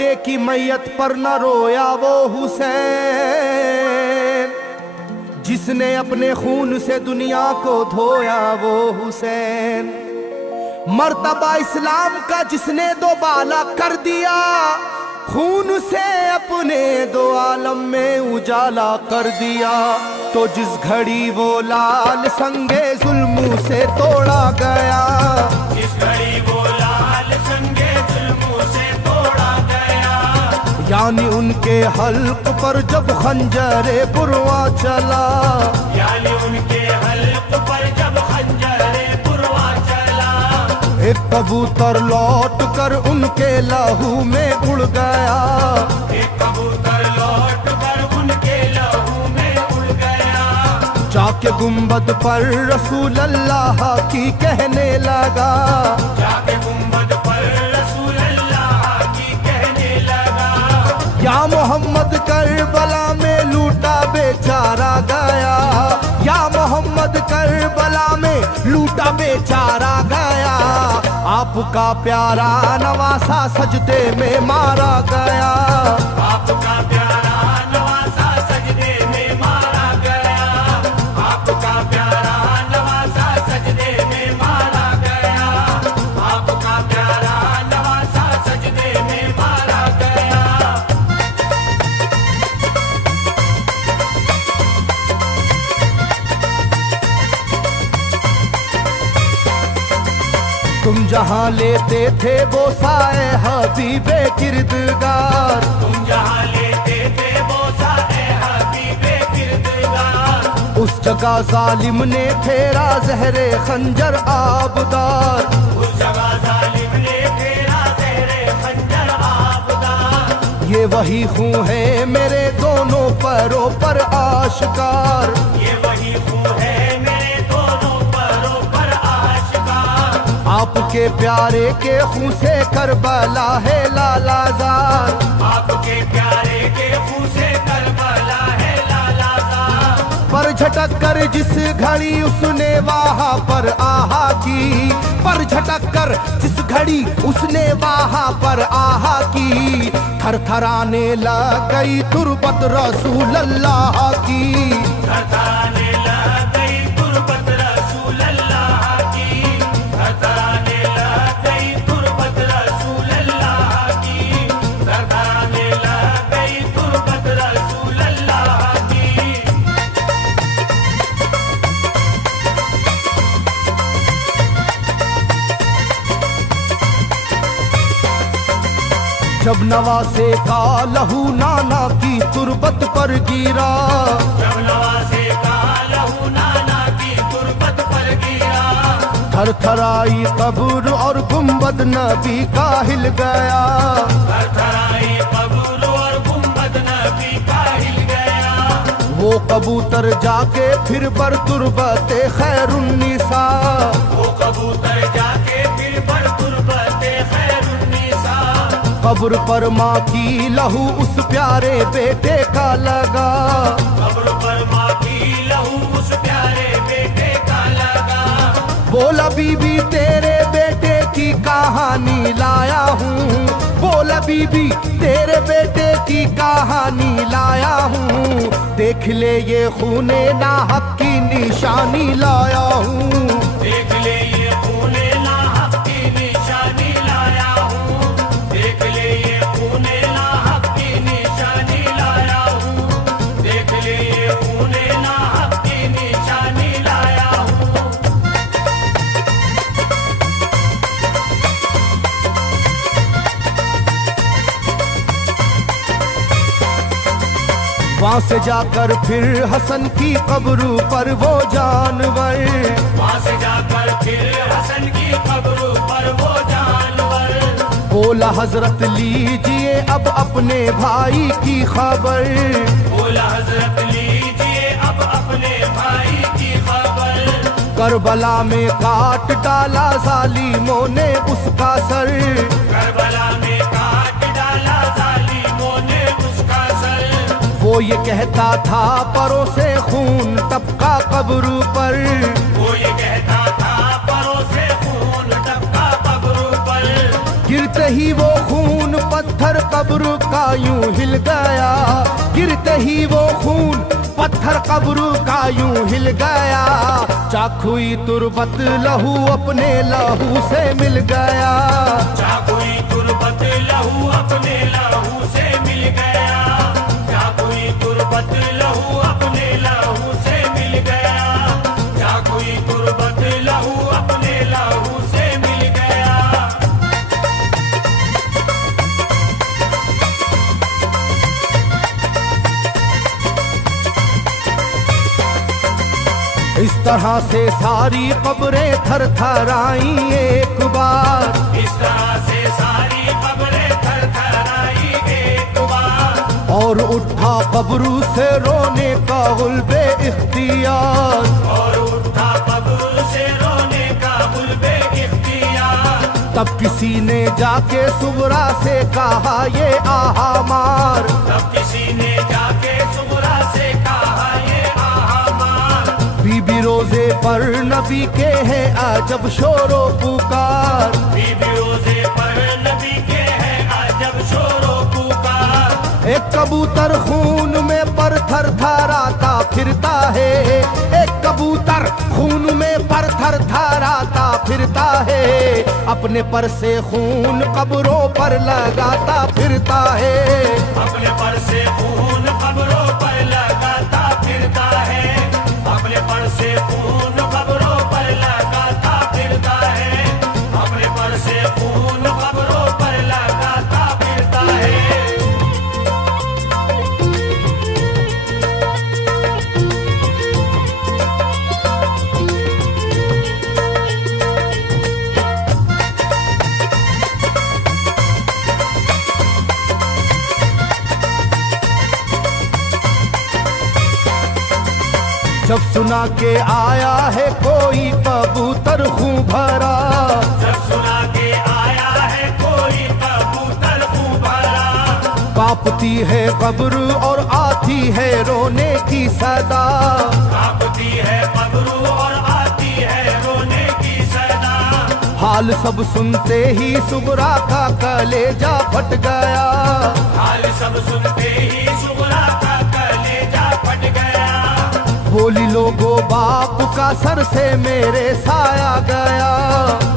बेटे की मैयत पर न रोया वो हुसैन, जिसने अपने खून से दुनिया को धोया वो हुसैन। मर्तबा इस्लाम का जिसने दोबाला कर दिया, खून से अपने दो आलम में उजाला कर दिया। तो जिस घड़ी वो लाल संगे जुल्मों से तोड़ा गया, जिस घड़ी वो लाल संगे जुल्मों से तोड़ा गया, यानी उनके हल्क पर जब खंजरे पुरवा चला, यानी उनके हल्क पर जब खंजरे पुरवा चला, एक कबूतर लौट कर उनके लहू में उड़ गया, एक कबूतर लौट कर उनके लहू में उड़ गया, जाके गुंबद पर रसूल अल्लाह की कहने लगा, जाके गुंबद पर रसूल अल्लाह की कहने लगा, या मोहम्मद करबला में लूटा बेचारा गया, या मोहम्मद करबला में लूटा बेचारा गया। आपका प्यारा नवासा सजदे में मारा गया, आपका प्यारा नवासा सजदे में मारा गया, आपका प्यारा नवासा सजदे में मारा गया, आपका प्यारा नवासा सजदे में मारा गया। तुम जहाँ लेते थे वो साए हबीबे किरदगार, तुम जहाँ लेते थे वो साए हबीबे किरदगार, उस जगह जालिम ने फेरा जहरे खंजर आबदार, उस जगह जालिम ने फेरा जहरे खंजर आबदार। ये वही खून है मेरे दोनों पैरों पर आश्कार, ये वही खून है मेरे दोनों पैरों पर आशिकार। आपके प्यारे के खून से करबला है लालाजार, आपके प्यारे के खून से करबला है लालाजार। पर झटक कर जिस घड़ी उसने वहाँ पर आहा की, पर झटक कर जिस घड़ी उसने वहाँ पर आहा की, थरथराने लग गई तुरबत रसूल अल्लाह की, थरथराने लग गई तुरबत रसूल अल्लाह की, थरथराने लग गई तुरबत रसूल अल्लाह की, थरथराने लग गई तुरबत रसूल अल्लाह की। जब नवासे का लहू नाना की तुरबत पर गिरा, जब नवासे का लहू नाना की तुरबत पर गिरा, थरथराई कब्र और गुंबद नबी का हिल गया, थरथराई कब्र और गुंबद नबी का हिल गया। वो कबूतर जाके फिर पर तुरबते खैरुन्निसा, वो कबूतर जाके फिर पर तुरबते खैरुन्निसा, कब्र पर माँ की लहू उस प्यारे बेटे का लगा, कब्र पर माँ की लहू उस प्यारे बेटे का लगा। बोला बीबी तेरे बेटे की कहानी लाया हूँ, बोला बीबी तेरे बेटे की कहानी लाया हूँ, देख ले ये खूने नाहक की निशानी लाया हूँ, देख ले ये खूने नाहक की निशानी लाया हूँ, देख ले ये खूने नाहक की निशानी लाया हूँ, देख ले ये खूने नाहक की निशानी लाया हूँ। वहाँ से जाकर फिर हसन की कब्र पर वो जानवर, वहाँ से जाकर फिर हसन की कब्र पर वो जानवर, बोला हजरत लीजिए अब अपने भाई की खबर, बोला हजरत लीजिए अब अपने भाई की खबर। करबला में काट डाला जालिमों ने उसका सर, करबला में काट डाला जालिमों ने उसका सर। वो ये कहता था परों से खून टपका कब्र पर, वो ये कहता था परों से खून टपका कब्र पर। गिरते ही वो खून पत्थर कब्र का यूं हिल गया, गिरते ही वो खून पत्थर कब्र का यूं हिल गया। चाकुई तुरबत लहू अपने लहू से मिल गया, चाकुई तुरबत लहू अपने लहू से मिल गया, चाकुई तुरबत लहू अपने लहू से मिल गया, चाकुई तुरबत लहू अपने लहू से मिल गया। इस तरह से सारी कब्रें थर थर आई एक बार, इस तरह से सारी कब्रें थर थर आई एक बार, और उठा कब्र से रोने का गुल्बे इख्तियार, और उठा कब्र से रोने का गुल्बे इख्तियार। तब किसी ने जाके सुबरा से कहा ये आहा मार, तब किसी ने जाके सुबरा से कहा ये आहा मार। बीबी रोजे पर नबी के हैं अजब शोरो पुकार, बीबी रोजे पर नबी के हैं अजब शोरो पुकार। एक कबूतर खून में पर थर थराता फिरता है, एक कबूतर खून में पर थर थराता फिरता है, अपने पर से खून कब्रों पर लगाता फिरता है, अपने पर से खून कब्रों पर लगाता फिरता है, अपने पर से खून कब्रों पर लगाता फिरता है, अपने पर से खून कब्रों पर लगाता फिरता है। जब सुना के आया है कोई कबूतर खूं भरा, जब सुना के आया है कोई कबूतर खूं भरा, कांपती है कब्र और आती है रोने की सदा, कांपती है कब्र और आती है रोने की सदा। हाल सब सुनते ही सुबरा का कलेजा फट गया, हाल सब सुनते ही सुबरा का कलेजा फट गया। बोली लोगो बाप का सर से मेरे साया गया,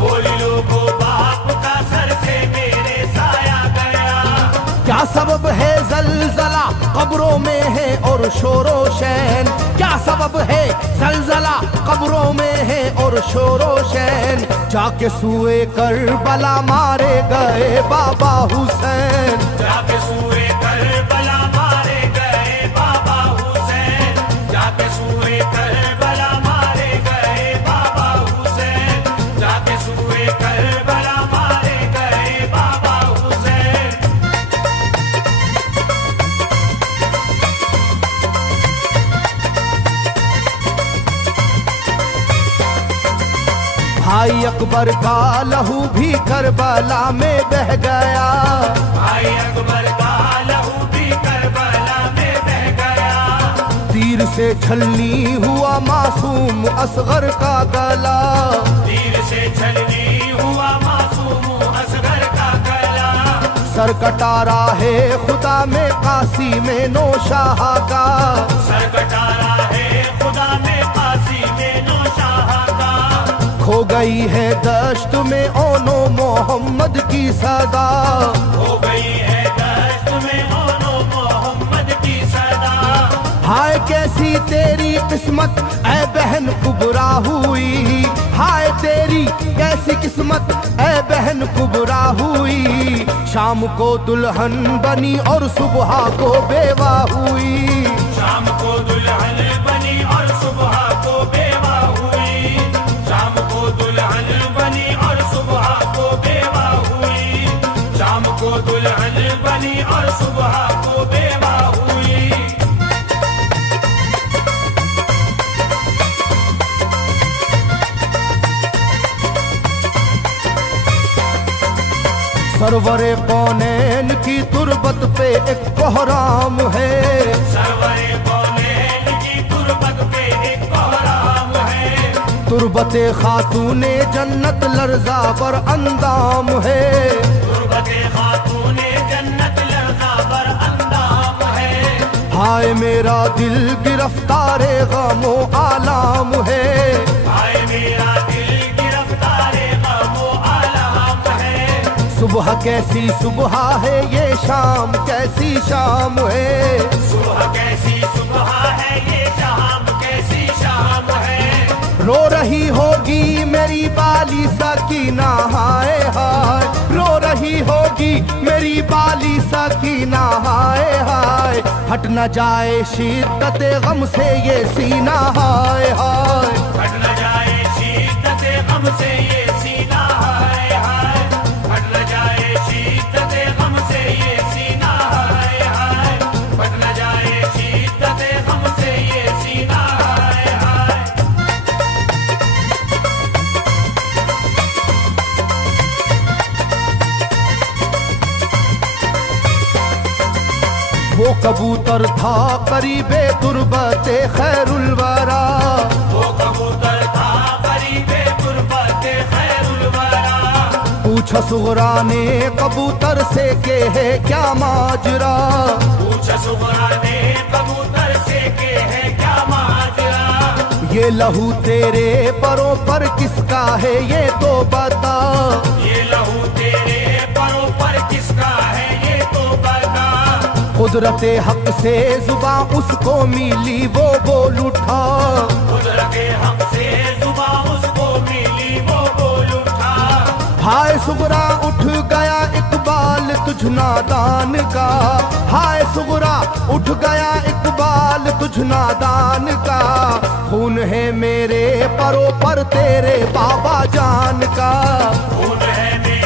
बोली लोगो बाप का सर से मेरे साया गया। क्या सबब है जलजला कब्रों में है और शोरो शैन, क्या सबब है जलजला कब्रों में है और शोरो शैन। जाके सुए करबला मारे गए बाबा हुसैन, जाके सूए करबला मारे गए बाबा हुसैन, जाके सूए करबला मारे गए बाबा हुसैन, जाके सूए करबला मारे गए बाबा हुसैन। भाई अकबर का लहू भी करबला में बह गया, भाई अकबर का लहू भी करबला में बह गया। तीर से छलनी हुआ मासूम असगर का गला, तीर से छलनी हुआ मासूम असगर का गला। सर कटारा है खुदा में काशी में नौशाह का, सर कटारा है खुदा में काशी में नौशाह का। खो गई है दश्त में ओनो मोहम्मद की सदा, हो गई है दश्त में ओनो मोहम्मद की सदा। हाय कैसी तेरी किस्मत ऐ बहन कुबरा हुई, हाय तेरी कैसी किस्मत ऐ बहन कुबरा हुई। शाम को दुल्हन बनी और सुबह को बेवा हुई, शाम को दुल्हन बनी और सुबह को बेवा हुई, शाम को दुल्हन बनी और सुबह को बेवा हुई, शाम को दुल्हन बनी और सुबह को बेवा हुई। सरवरे कौनैन की तुरबत पे एक कोहराम है, सरवरे कौनैन की तुरबत पे एक कोहराम है। तुरबते खातूने जन्नत लर्जा पर अंदाम है, हाय मेरा दिल गिरफ्तारे गमो आलाम है, हाय मेरा दिल गिरफ्तारे गमो आलाम है। सुबह कैसी सुबह है ये शाम कैसी शाम है, सुबह कैसी सुबह है ये शाम कैसी शाम है। रो रही होगी मेरी बाली सकीना हाय हाय, रो रही होगी मेरी बाली सकीना हाय हाय, हट न जाए शिद्दत गम से ये सीना हाय हाय, हट न जाए शिद्दत गम से ये सीना हाय हाय, हट न जाए शिद्दत गम से ये सीना हाय हाय, हट न जाए शिद्दत गम से ये सीना हाय हाय। वो कबूतर था करीबे तुरबते खैरुल वरा, वो कबूतर था करीबे तुरबते खैरुल वरा। पूछा सुगरा ने कबूतर से के है क्या माजरा, पूछा सुगरा ने कबूतर से के है क्या माजरा। ये लहू तेरे परों पर किसका है ये तो बता, ये लहू तेरे परों पर किसका है ये तो बता। कुदरते हक से जुबां उसको मिली वो बोल उठा, कुदरते हक से जुबां उसको मिली वो बोल उठा। हाय सुगरा उठ गया इकबाल तुझ नादान का, हाय सुगरा उठ गया इकबाल तुझ नादान का, खून है मेरे परों पर तेरे बाबा जान का, खून है मेरे